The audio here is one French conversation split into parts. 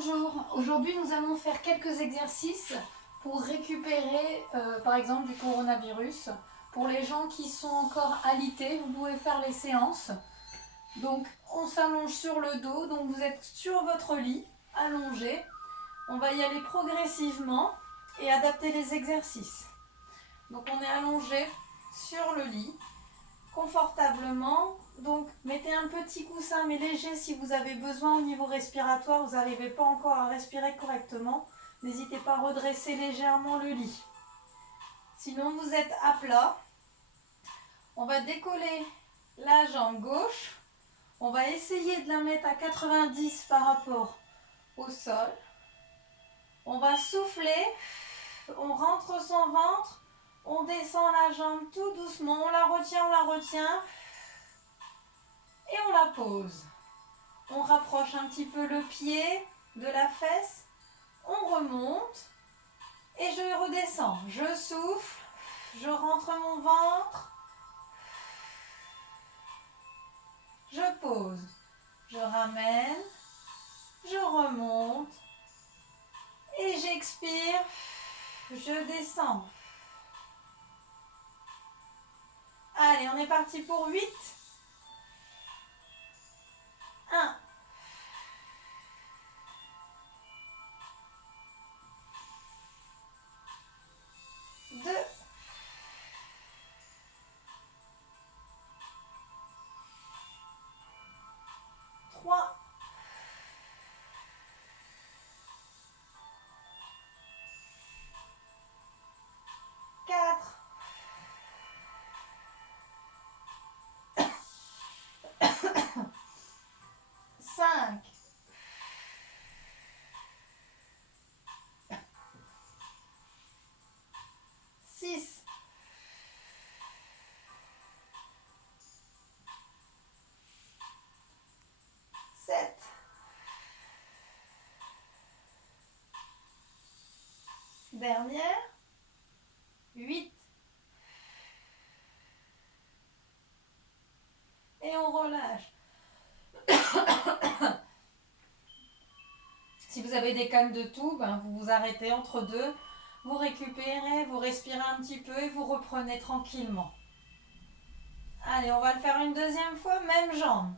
Bonjour, aujourd'hui nous allons faire quelques exercices pour récupérer par exemple du coronavirus. Pour les gens qui sont encore alités, vous pouvez faire les séances. Donc on s'allonge sur le dos, donc vous êtes sur votre lit, allongé. On va y aller progressivement et adapter les exercices. Donc on est allongé sur le lit, confortablement. Donc mettez un petit coussin mais léger si vous avez besoin au niveau respiratoire, vous n'arrivez pas encore à respirer correctement. N'hésitez pas à redresser légèrement le lit. Sinon vous êtes à plat. On va décoller la jambe gauche. On va essayer de la mettre à 90 par rapport au sol. On va souffler. On rentre son ventre. On descend la jambe tout doucement. On la retient. Et on la pose. On rapproche un petit peu le pied de la fesse. On remonte. Et je redescends. Je souffle. Je rentre mon ventre. Je pose. Je ramène. Je remonte. Et j'expire. Je descends. Allez, on est parti pour 8. 1. 2. 3. 4. 5. 6. 7. 8. Et on relâche. Si vous avez des cannes de toux, vous vous arrêtez entre deux, vous récupérez, vous respirez un petit peu et vous reprenez tranquillement. Allez, on va le faire une deuxième fois, même jambe.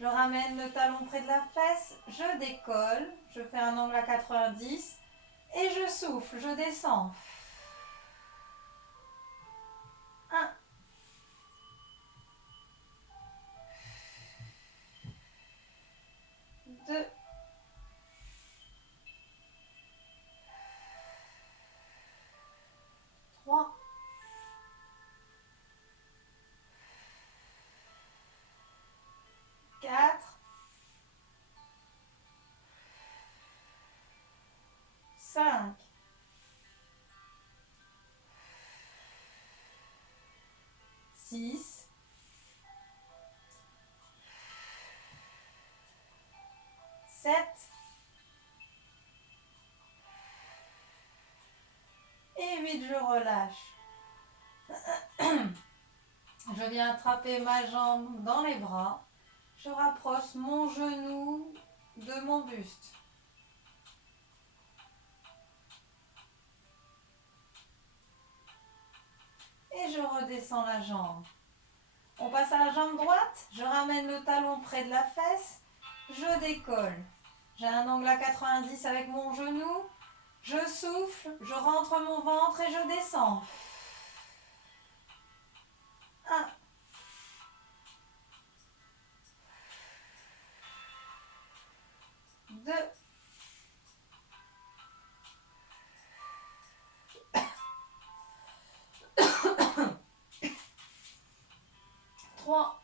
Je ramène le talon près de la fesse, je décolle, je fais un angle à 90 et je souffle, je descends. 1. 2. 3. 4. 5. 6. 7. Et 8, je relâche. Je viens attraper ma jambe dans les bras. Je rapproche mon genou de mon buste. Et je redescends la jambe. On passe à la jambe droite. Je ramène le talon près de la fesse. Je décolle. J'ai un angle à 90 avec mon genou. Je souffle. Je rentre mon ventre et je descends. 1. 2. 3.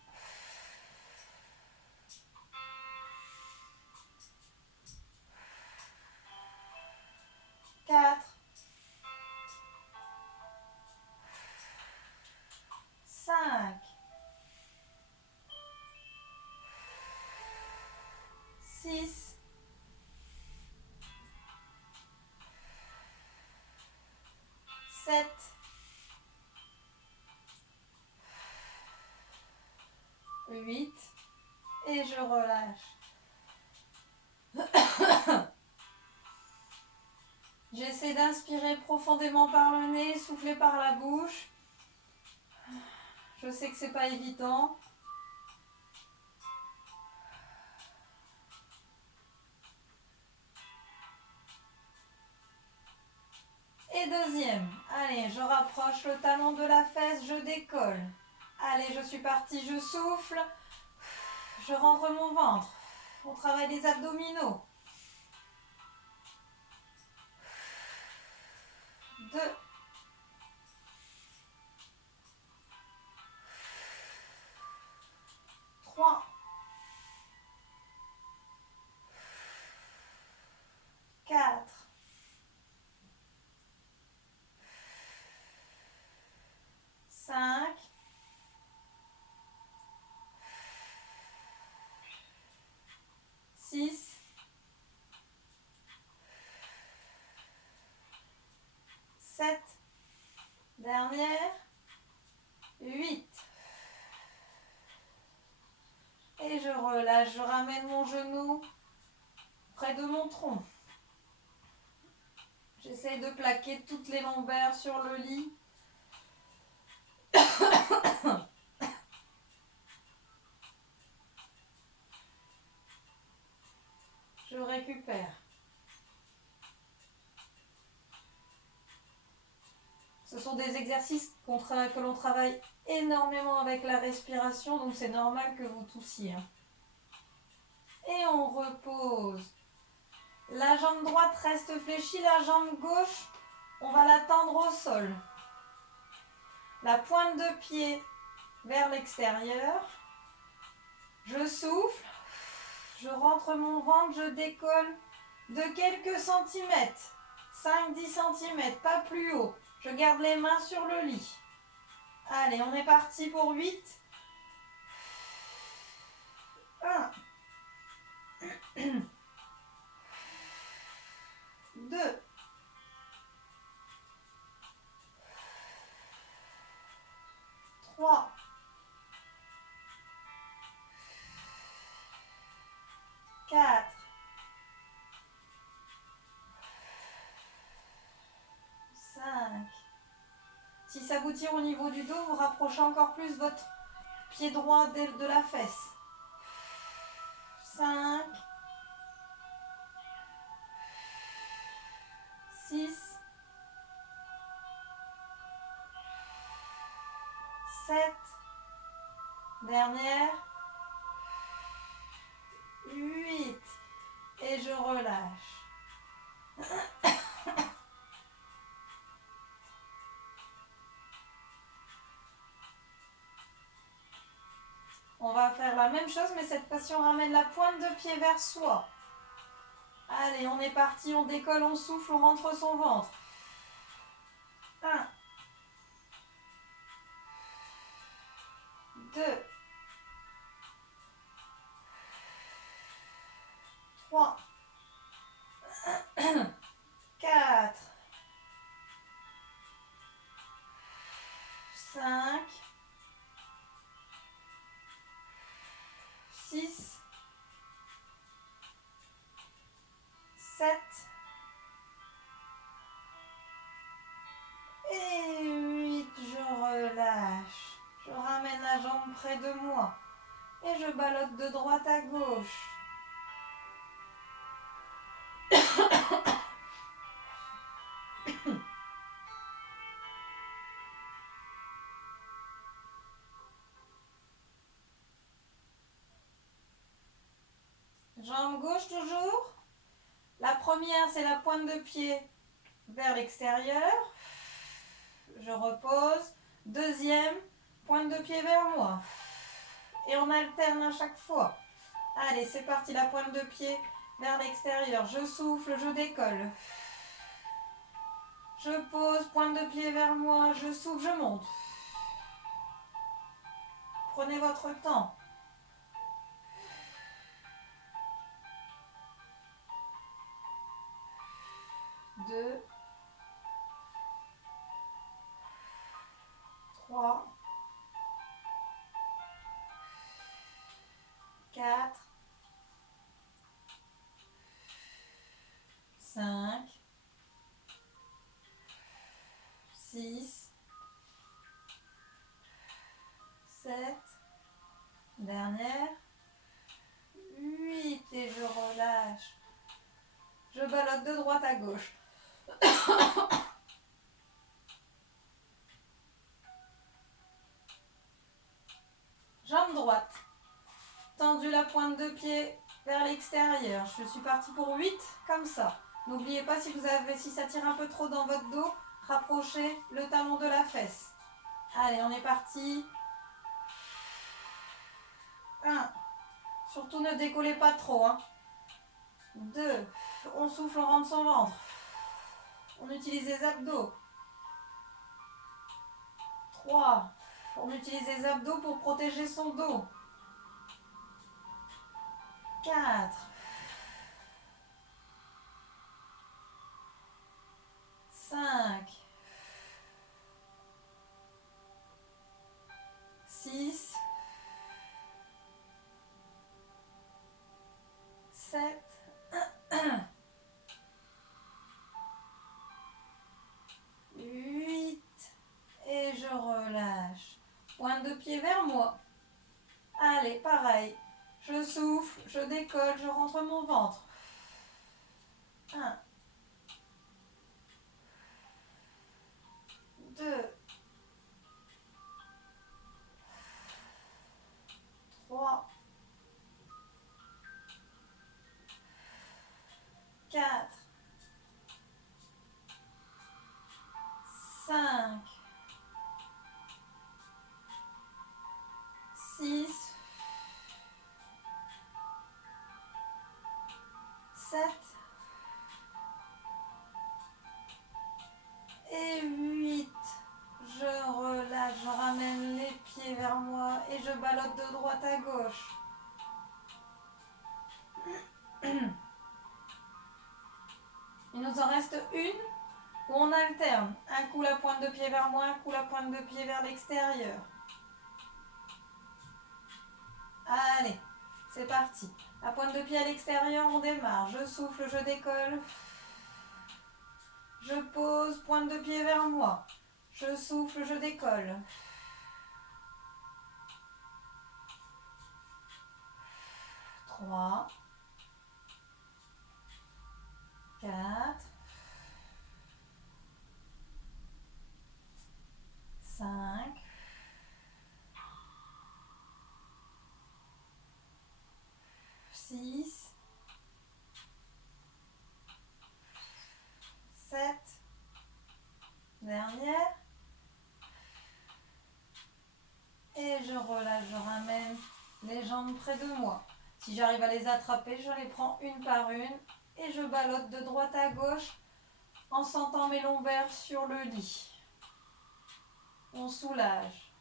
4. 5. 6. 7. 8. Et je relâche. J'essaie d'inspirer profondément par le nez, souffler par la bouche. Je sais que c'est pas évident. Et deuxième. Allez, je rapproche le talon de la fesse, je décolle. Allez, je suis partie, je souffle. Je rentre mon ventre. On travaille les abdominaux. 2. 3. 4. 5. 6. 7. Dernière. 8. Et je relâche, je ramène mon genou près de mon tronc. J'essaye de plaquer toutes les lombaires sur le lit. Je récupère. Ce sont des exercices que l'on travaille énormément avec la respiration, donc c'est normal que vous toussiez. Et on repose. La jambe droite reste fléchie, la jambe gauche, on va la tendre au sol. La pointe de pied vers l'extérieur. Je souffle. Je rentre mon ventre, je décolle de quelques centimètres. 5-10 centimètres, pas plus haut. Je garde les mains sur le lit. Allez, on est parti pour 8. 1. 2. 3. 4. 5. Si ça vous tire au niveau du dos, vous rapprochez encore plus votre pied droit de la fesse. 5. 6. 7. Dernière. 8. Et je relâche. On va faire la même chose, mais cette fois-ci, on ramène la pointe de pied vers soi. Allez, on est parti, on décolle, on souffle, on rentre son ventre. 1. 2. 3. 4. 5. 6. 7. Et 8. Je relâche. Je ramène la jambe près de moi. Et je ballotte de droite à gauche. Jambe gauche toujours. La première, c'est la pointe de pied vers l'extérieur. Je repose. Deuxième, pointe de pied vers moi. Et on alterne à chaque fois. Allez, c'est parti, la pointe de pied vers l'extérieur. Je souffle, je décolle. Je pose, pointe de pied vers moi, je souffle, je monte. Prenez votre temps. 2, 3, 4, 5, Dernière. 8 et je relâche. Je ballotte de droite à gauche. Jambe droite. Tendu la pointe de pied vers l'extérieur. Je suis partie pour 8, comme ça. N'oubliez pas, si ça tire un peu trop dans votre dos, rapprochez le talon de la fesse. Allez, on est parti. 1. Surtout ne décollez pas trop. 2. On souffle, on rentre son ventre. On utilise les abdos. 3. On utilise les abdos pour protéger son dos. 4. 5. 6. 7. 8. Et je relâche. Pointe de pied vers moi. Allez, pareil. Je souffle, je décolle, je rentre mon ventre. 1. 2. 3. 4. 5. 6. 7. Et 8. Je relâche, je ramène les pieds vers moi et je ballotte de droite à gauche. Il nous en reste une où on alterne. Un coup la pointe de pied vers moi, un coup la pointe de pied vers l'extérieur. Allez, c'est parti. La pointe de pied à l'extérieur, on démarre. Je souffle, je décolle. Je pose, pointe de pied vers moi. Je souffle, je décolle. 3. 4. 5. 6. 7. Dernière. Et je relâche, je ramène les jambes près de moi. Si j'arrive à les attraper, je les prends une par une et je ballotte de droite à gauche en sentant mes lombaires sur le lit. On soulage.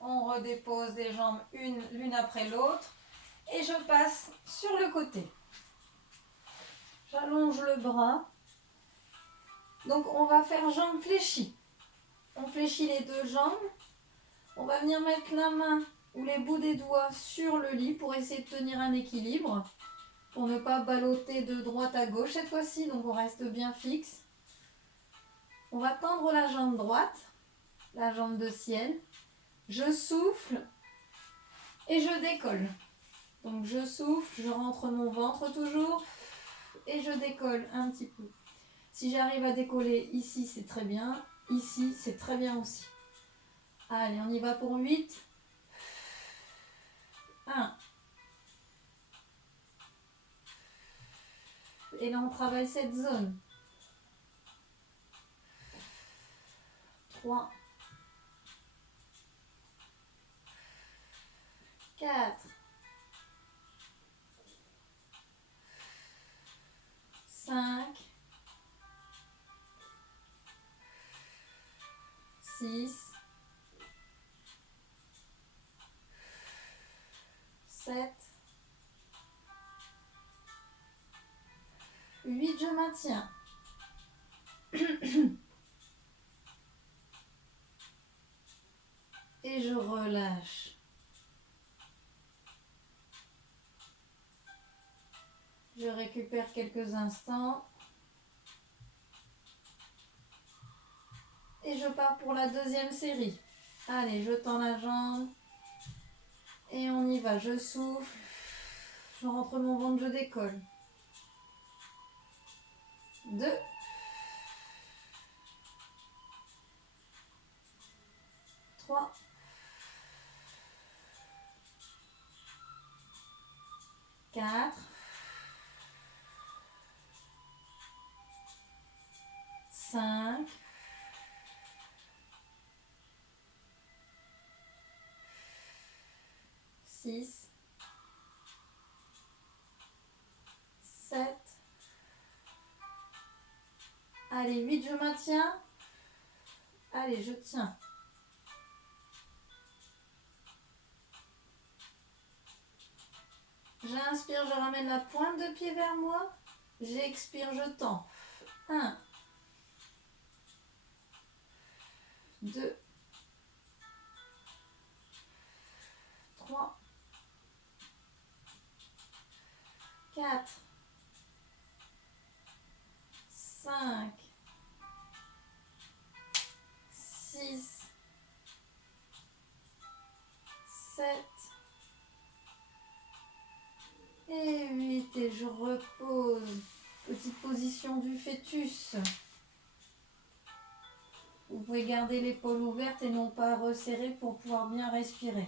On redépose les jambes l'une après l'autre et je passe sur le côté. J'allonge le bras. Donc on va faire jambes fléchies. On fléchit les deux jambes. On va venir mettre la main ou les bouts des doigts sur le lit pour essayer de tenir un équilibre. Pour ne pas balloter de droite à gauche cette fois-ci, donc on reste bien fixe. On va tendre la jambe droite, la jambe de ciel. Je souffle et je décolle. Donc je souffle, je rentre mon ventre toujours et je décolle un petit peu. Si j'arrive à décoller ici, c'est très bien. Ici, c'est très bien aussi. Allez, on y va pour 8. 1. Et là, on travaille cette zone. 3. 4. 5. 6. 7. 8, je maintiens. Et je relâche. Je récupère quelques instants. Et je pars pour la deuxième série. Allez, je tends la jambe. Et on y va, je souffle. Je rentre mon ventre, je décolle. 2. 3. 4. 5. 6. 7. Allez, 8, je maintiens. Allez, je tiens. J'inspire, je ramène la pointe de pied vers moi. J'expire, je tends. 1. 2. 3. 4. 5. 6. 7. Et 8. Et je repose. Petite position du fœtus. Vous pouvez garder l'épaule ouverte et non pas resserrer pour pouvoir bien respirer.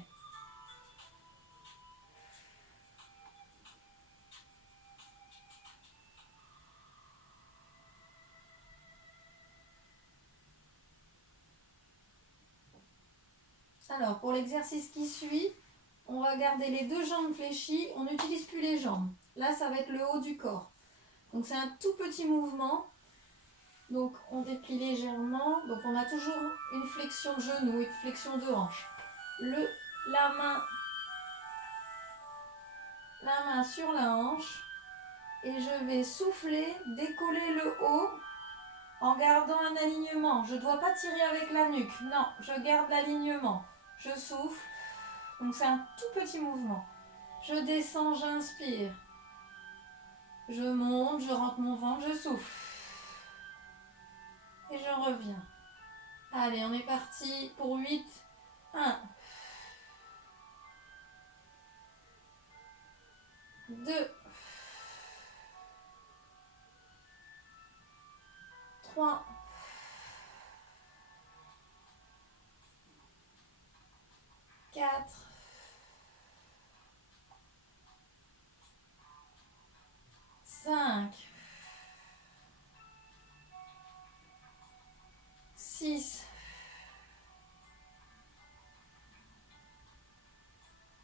Alors, pour l'exercice qui suit, on va garder les deux jambes fléchies. On n'utilise plus les jambes. Là, ça va être le haut du corps. Donc, c'est un tout petit mouvement. Donc, on déplie légèrement. Donc, on a toujours une flexion de genou, une flexion de hanche. La main sur la hanche. Et je vais souffler, décoller le haut en gardant un alignement. Je ne dois pas tirer avec la nuque. Non, je garde l'alignement. Je souffle. Donc c'est un tout petit mouvement. Je descends, j'inspire. Je monte, je rentre mon ventre, je souffle. Et je reviens. Allez, on est parti pour 8. 1. 2. 3. 4. 5. 6.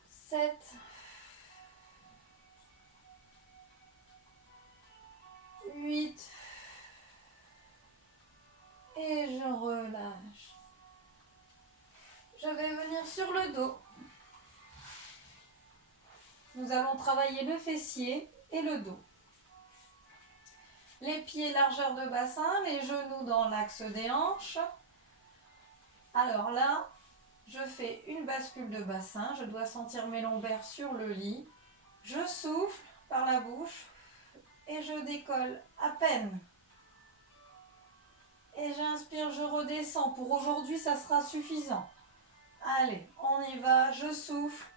7. 8. Et je relâche. Je vais venir sur le dos. Nous allons travailler le fessier et le dos. Les pieds largeur de bassin, les genoux dans l'axe des hanches. Alors là, je fais une bascule de bassin. Je dois sentir mes lombaires sur le lit. Je souffle par la bouche et je décolle à peine. Et j'inspire, je redescends. Pour aujourd'hui, ça sera suffisant. Allez, on y va. Je souffle.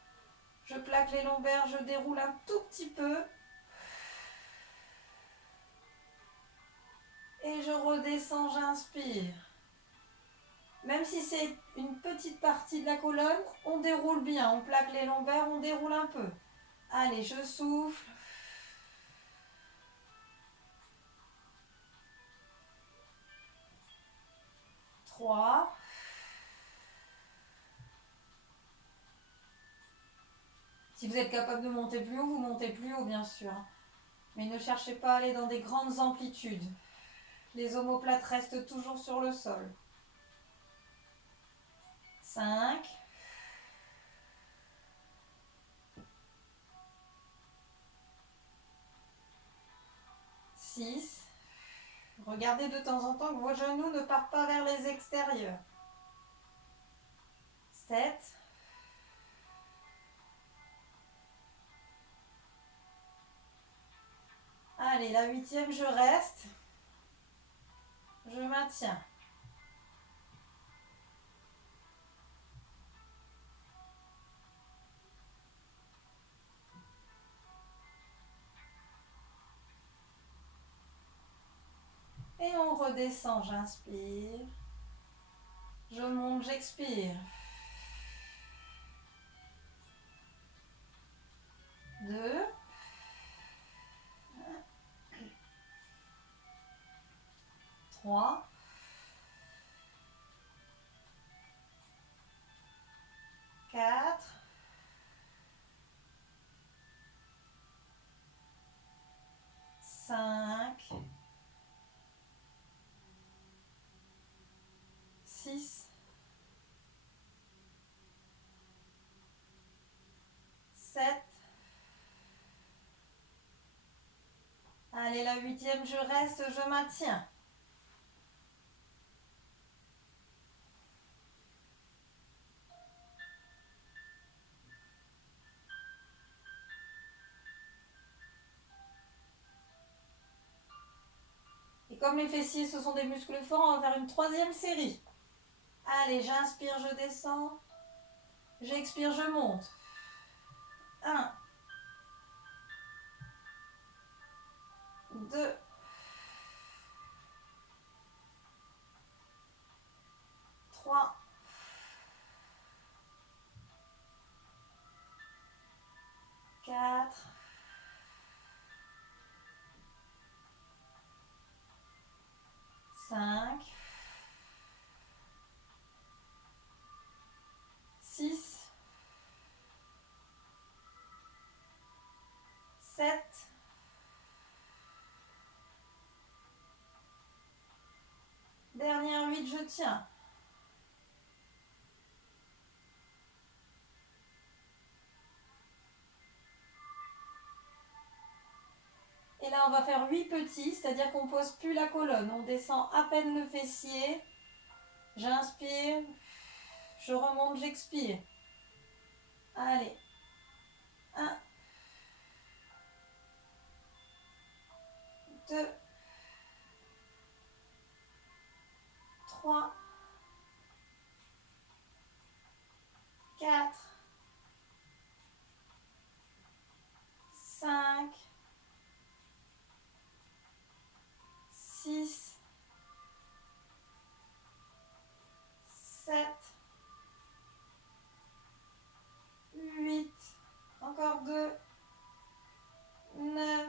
Je plaque les lombaires, je déroule un tout petit peu. Et je redescends, j'inspire. Même si c'est une petite partie de la colonne, on déroule bien. On plaque les lombaires, on déroule un peu. Allez, je souffle. Trois. Si vous êtes capable de monter plus haut, vous montez plus haut, bien sûr. Mais ne cherchez pas à aller dans des grandes amplitudes. Les omoplates restent toujours sur le sol. 5. 6. Regardez de temps en temps que vos genoux ne partent pas vers les extérieurs. 7. Allez, la 8e, je reste. Je maintiens. Et on redescend, j'inspire. Je monte, j'expire. 2. 3. 4. 5. 6. 7. Allez, la 8e, je reste, je maintiens. Et comme les fessiers, ce sont des muscles forts, on va faire une 3e série. Allez, j'inspire, je descends. J'expire, je monte. 1. 2. 3. 4. 5. 6. 7. Dernière 8, je tiens. Et là, on va faire 8 petits, c'est-à-dire qu'on ne pose plus la colonne. On descend à peine le fessier. J'inspire. Je remonte, j'expire. Allez. 1. 2. 3. 4. 5. 6. 7. 8. Encore 2. 9.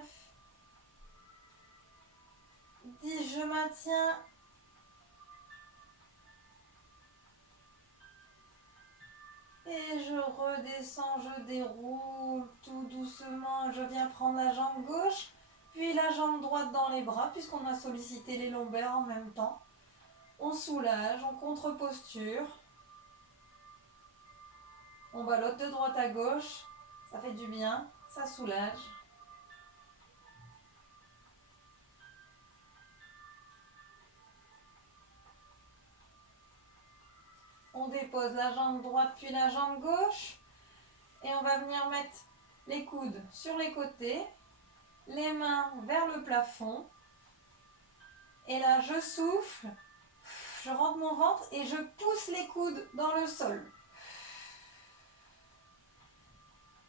10. Je maintiens. Et je redescends, je déroule tout doucement. Je viens prendre la jambe gauche, puis la jambe droite dans les bras, puisqu'on a sollicité les lombaires en même temps. On soulage, on contre-posture. On ballotte de droite à gauche. Ça fait du bien, ça soulage. On dépose la jambe droite puis la jambe gauche. Et on va venir mettre les coudes sur les côtés. Les mains vers le plafond. Et là, je souffle. Je rentre mon ventre et je pousse les coudes dans le sol.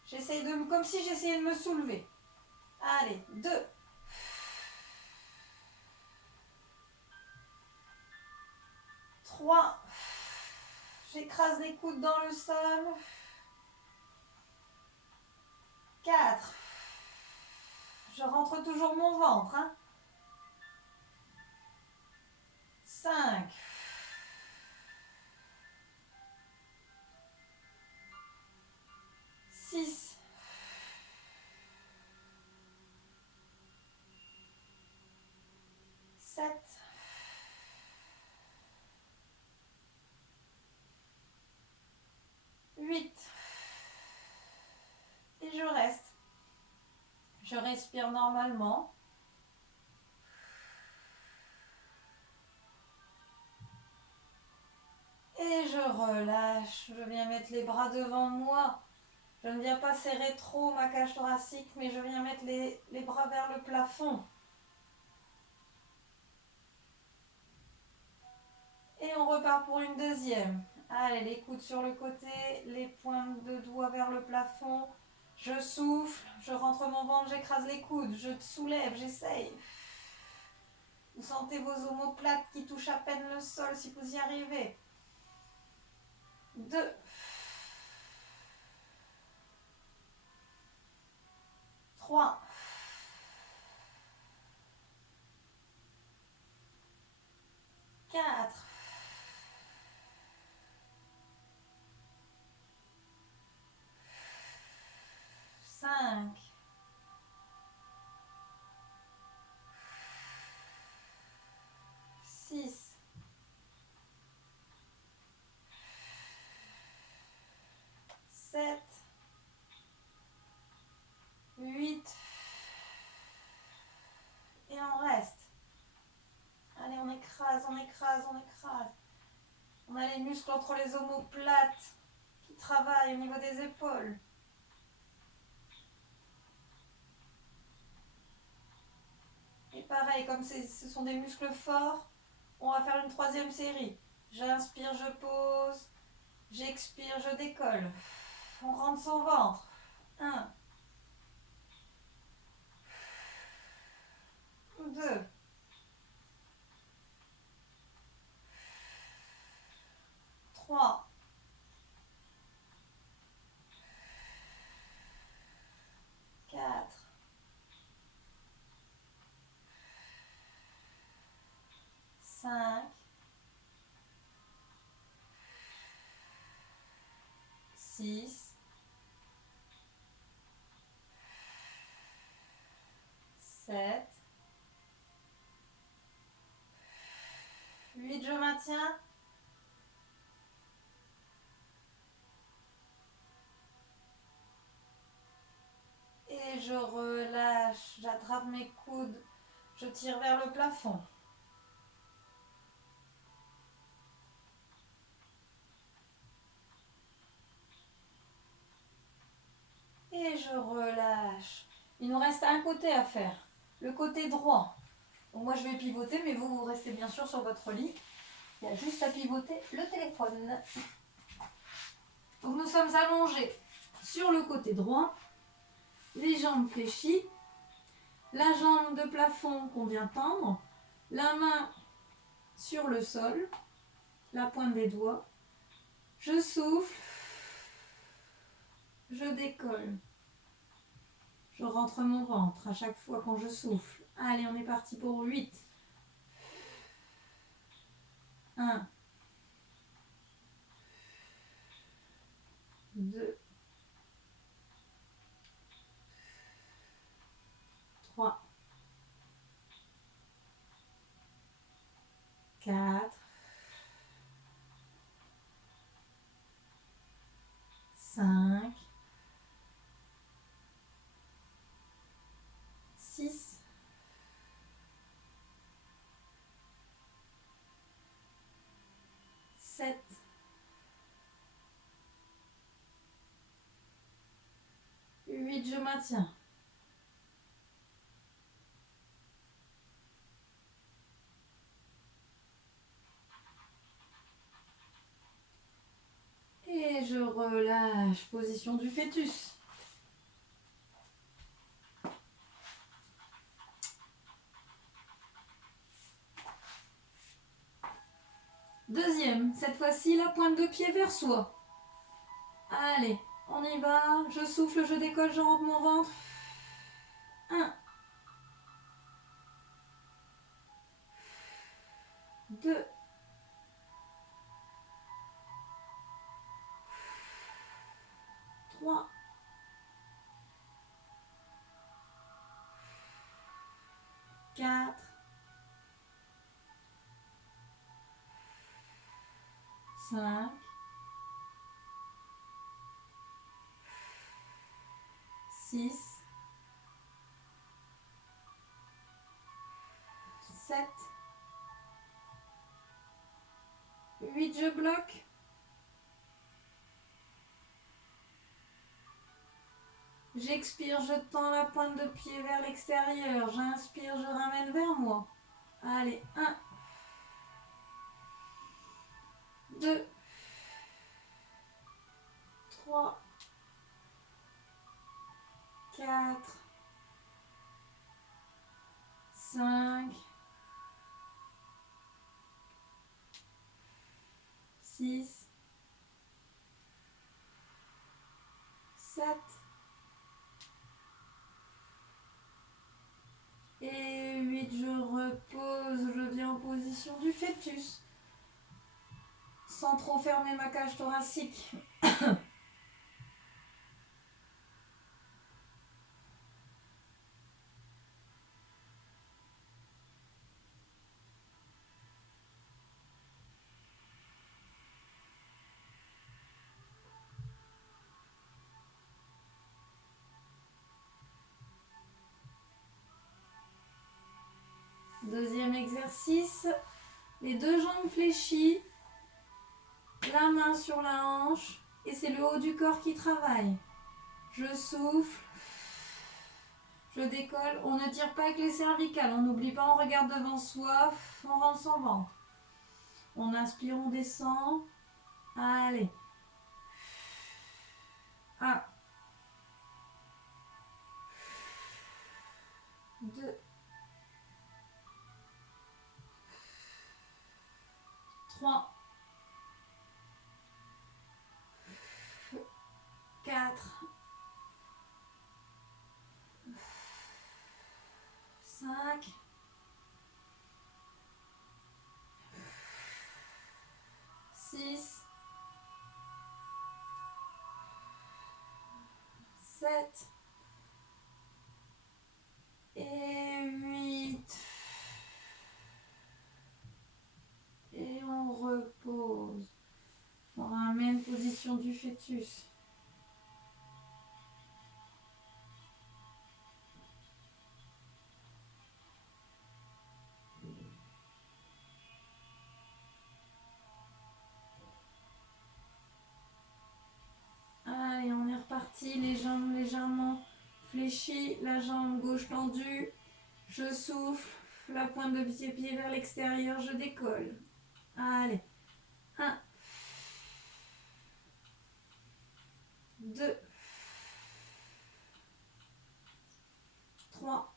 J'essaye comme si j'essayais de me soulever. Allez, 2. 3. J'écrase les coudes dans le sol. 4. Je rentre toujours mon ventre. 5. 6. 7. 8. Et je reste. Je respire normalement. Et je relâche. Je viens mettre les bras devant moi. Je ne viens pas serrer trop ma cage thoracique, mais je viens mettre les bras vers le plafond. Et on repart pour une deuxième. Allez, les coudes sur le côté, les pointes de doigts vers le plafond. Je souffle, je rentre mon ventre, j'écrase les coudes, je soulève, j'essaye. Vous sentez vos omoplates qui touchent à peine le sol si vous y arrivez. 2. 3. 4. 5. 6. 7. 8. Et on reste. Allez, on écrase, on écrase, on écrase. On a les muscles entre les omoplates qui travaillent au niveau des épaules. Et pareil, comme ce sont des muscles forts, on va faire une troisième série. J'inspire, je pose. J'expire, je décolle. On rentre son ventre. 1. 2. 3. 4. 5. 6. 7. 8, je maintiens. Et je relâche, j'attrape mes coudes, je tire vers le plafond. Et je relâche. Il nous reste un côté à faire, le côté droit. Donc moi je vais pivoter, mais vous restez bien sûr sur votre lit. Il y a juste à pivoter le téléphone. Donc nous sommes allongés sur le côté droit, les jambes fléchies, la jambe de plafond qu'on vient tendre, la main sur le sol, la pointe des doigts. Je souffle, je décolle. Je rentre mon ventre à chaque fois quand je souffle. Allez, on est parti pour 8. 1. 2. 3. 4. 5. 6. 7. 8, je maintiens. Et je relâche, position du fœtus. Deuxième, cette fois-ci la pointe de pied vers soi. Allez, on y va. Je souffle, je décolle, je rentre mon ventre. 1. 2. 3. 4. 5. 6. 7. 8, je bloque. J'expire, je tends la pointe de pied vers l'extérieur. J'inspire, je ramène vers moi. Allez, 1, 2, 3, 4, 5, 6, 7 et 8. Je repose, je viens en position du fœtus. Sans trop fermer ma cage thoracique. Deuxième exercice, les deux jambes fléchies, la main sur la hanche et c'est le haut du corps qui travaille. Je souffle, je décolle, on ne tire pas avec les cervicales, on n'oublie pas, on regarde devant soi, on rentre son ventre. On inspire, on descend, allez. 1, 2, 3, 4, 5, 6, 7 et 8. Et on repose. On ramène position du fœtus. Allez, on est reparti. Les jambes légèrement fléchies. La jambe gauche tendue. Je souffle. La pointe de pied vers l'extérieur. Je décolle. Allez. 1, 2, 3,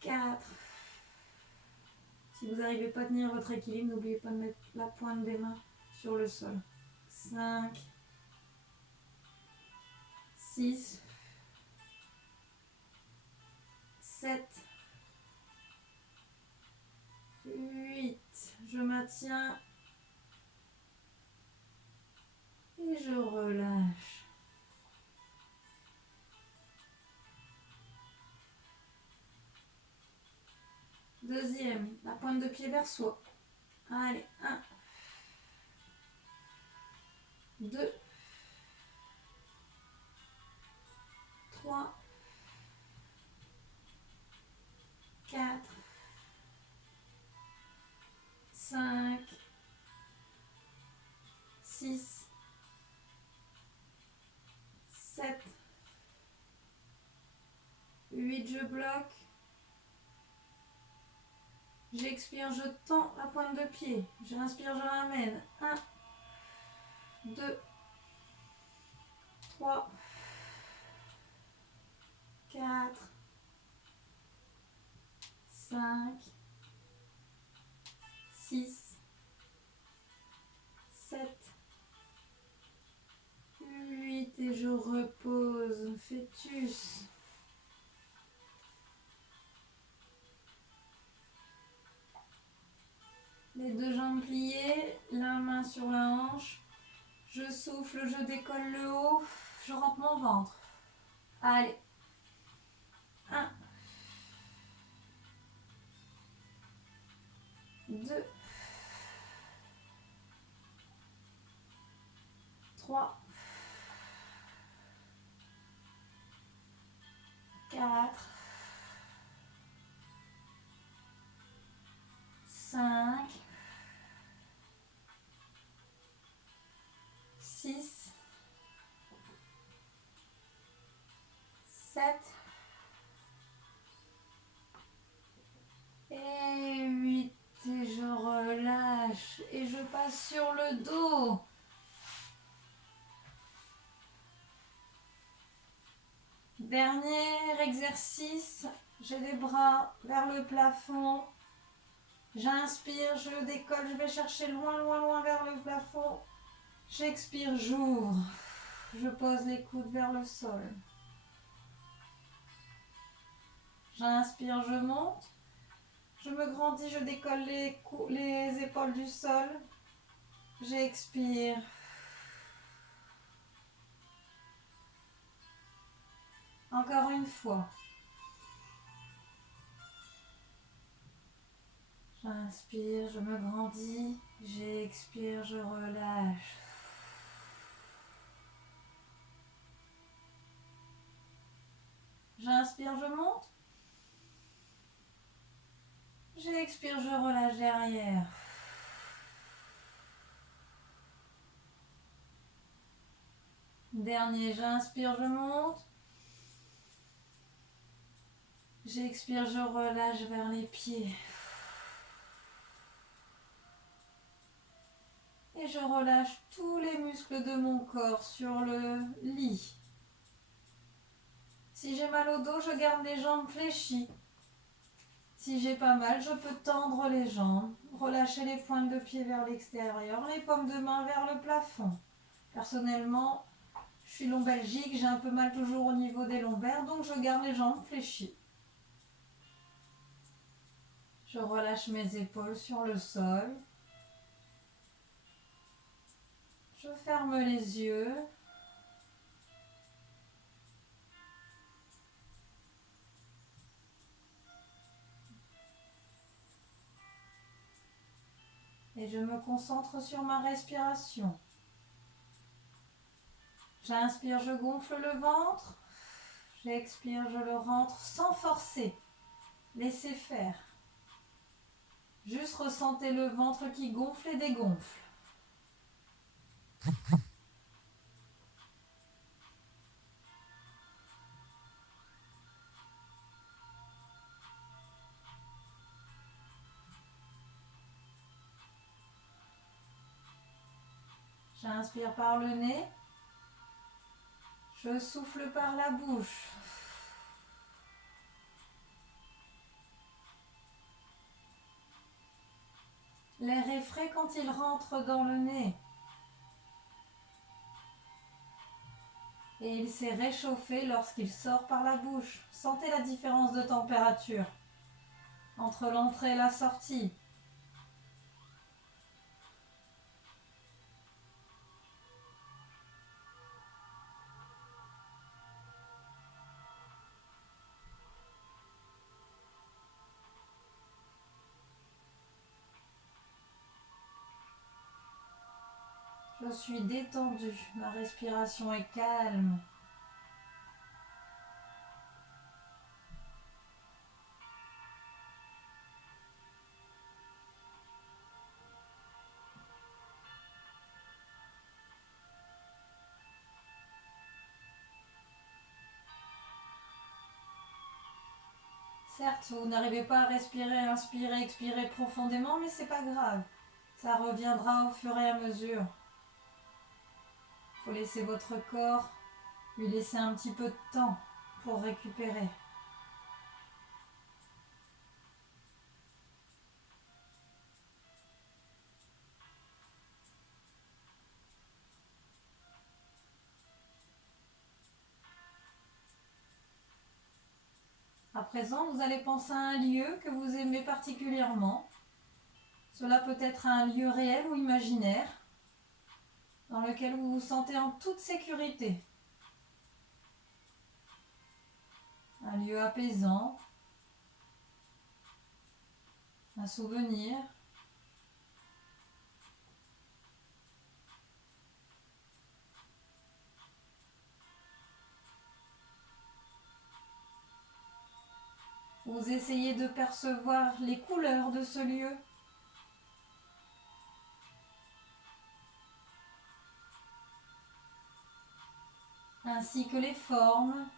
4. Si vous n'arrivez pas à tenir votre équilibre, n'oubliez pas de mettre la pointe des mains sur le sol. 5, 6, 7, 8. Je maintiens et je relâche. Deuxième, la pointe de pied vers soi. Allez, 1, 2, 3, 4, 5, 6, 7, 8. Je bloque. J'expire, je tends la pointe de pied. J'inspire, je ramène. 1, 2, 3, 4, 5, 6, 7, 8 et je repose. Fœtus. Les deux jambes pliées, la main sur la hanche. Je souffle, je décolle le haut, je rentre mon ventre. Allez. 1, 2, 3, 4, 5, 6, 7 et 8. Et je relâche et je passe sur le dos. Dernier exercice, j'ai les bras vers le plafond. J'inspire, je décolle, je vais chercher loin, loin, loin vers le plafond. J'expire, j'ouvre. Je pose les coudes vers le sol. J'inspire, je monte. Je me grandis, je décolle les épaules du sol. J'expire. Encore une fois. J'inspire, je me grandis. J'expire, je relâche. J'inspire, je monte. J'expire, je relâche derrière. Dernier, j'inspire, je monte. J'expire, je relâche vers les pieds. Et je relâche tous les muscles de mon corps sur le lit. Si j'ai mal au dos, je garde les jambes fléchies. Si j'ai pas mal, je peux tendre les jambes, relâcher les pointes de pied vers l'extérieur, les paumes de main vers le plafond. Personnellement, je suis lombalgique, j'ai un peu mal toujours au niveau des lombaires, donc je garde les jambes fléchies. Je relâche mes épaules sur le sol. Je ferme les yeux. Et je me concentre sur ma respiration. J'inspire, je gonfle le ventre. J'expire, je le rentre sans forcer. Laissez faire. Juste ressentez le ventre qui gonfle et dégonfle. J'inspire par le nez. Je souffle par la bouche. L'air est frais quand il rentre dans le nez. Et il s'est réchauffé lorsqu'il sort par la bouche. Sentez la différence de température entre l'entrée et la sortie. Je suis détendue, ma respiration est calme. Certes, vous n'arrivez pas à respirer, inspirer, expirer profondément, mais c'est pas grave. Ça reviendra au fur et à mesure. Il faut laisser votre corps lui laisser un petit peu de temps pour récupérer. À présent, vous allez penser à un lieu que vous aimez particulièrement. Cela peut être un lieu réel ou imaginaire dans lequel vous vous sentez en toute sécurité. Un lieu apaisant, un souvenir. Vous essayez de percevoir les couleurs de ce lieu. Ainsi que les formes,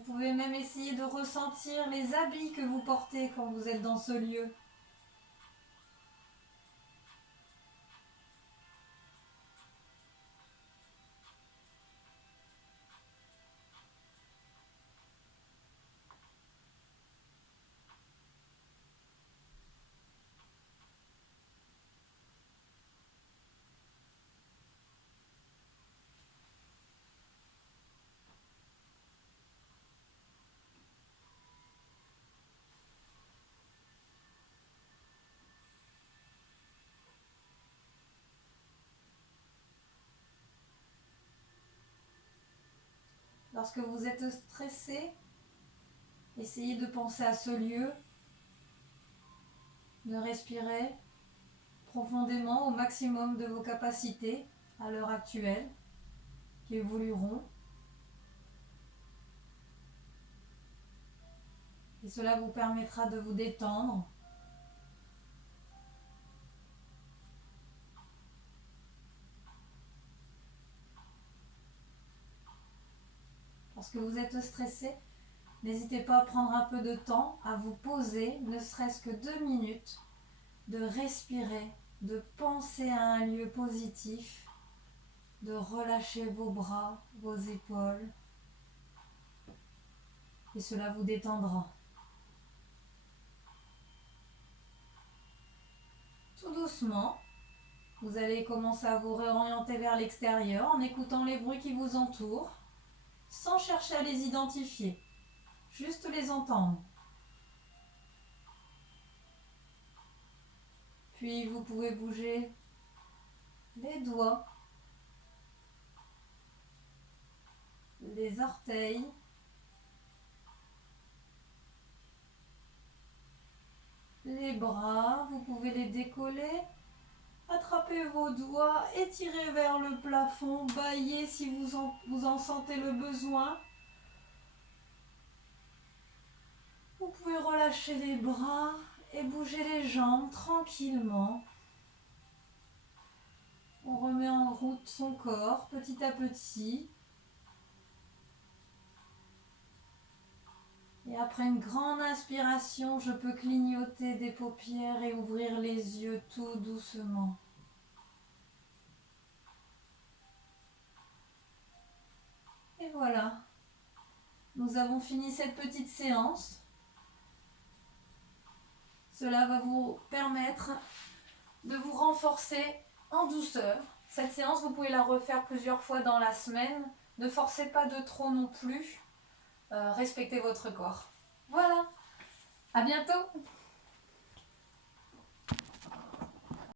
Vous pouvez même essayer de ressentir les habits que vous portez quand vous êtes dans ce lieu. Lorsque vous êtes stressé, essayez de penser à ce lieu, de respirer profondément au maximum de vos capacités à l'heure actuelle, qui évolueront. Et cela vous permettra de vous détendre. Lorsque vous êtes stressé, n'hésitez pas à prendre un peu de temps à vous poser, ne serait-ce que 2 minutes, de respirer, de penser à un lieu positif, de relâcher vos bras, vos épaules, et cela vous détendra. Tout doucement, vous allez commencer à vous réorienter vers l'extérieur en écoutant les bruits qui vous entourent, sans chercher à les identifier, juste les entendre. Puis vous pouvez bouger les doigts, les orteils, les bras, vous pouvez les décoller, attrapez vos doigts, étirez vers le plafond, bâillez si vous en sentez le besoin. Vous pouvez relâcher les bras et bouger les jambes tranquillement. On remet en route son corps petit à petit. Et après une grande inspiration, je peux clignoter des paupières et ouvrir les yeux tout doucement. Et voilà, nous avons fini cette petite séance. Cela va vous permettre de vous renforcer en douceur. Cette séance, vous pouvez la refaire plusieurs fois dans la semaine. Ne forcez pas de trop non plus. Respectez votre corps. Voilà, à bientôt!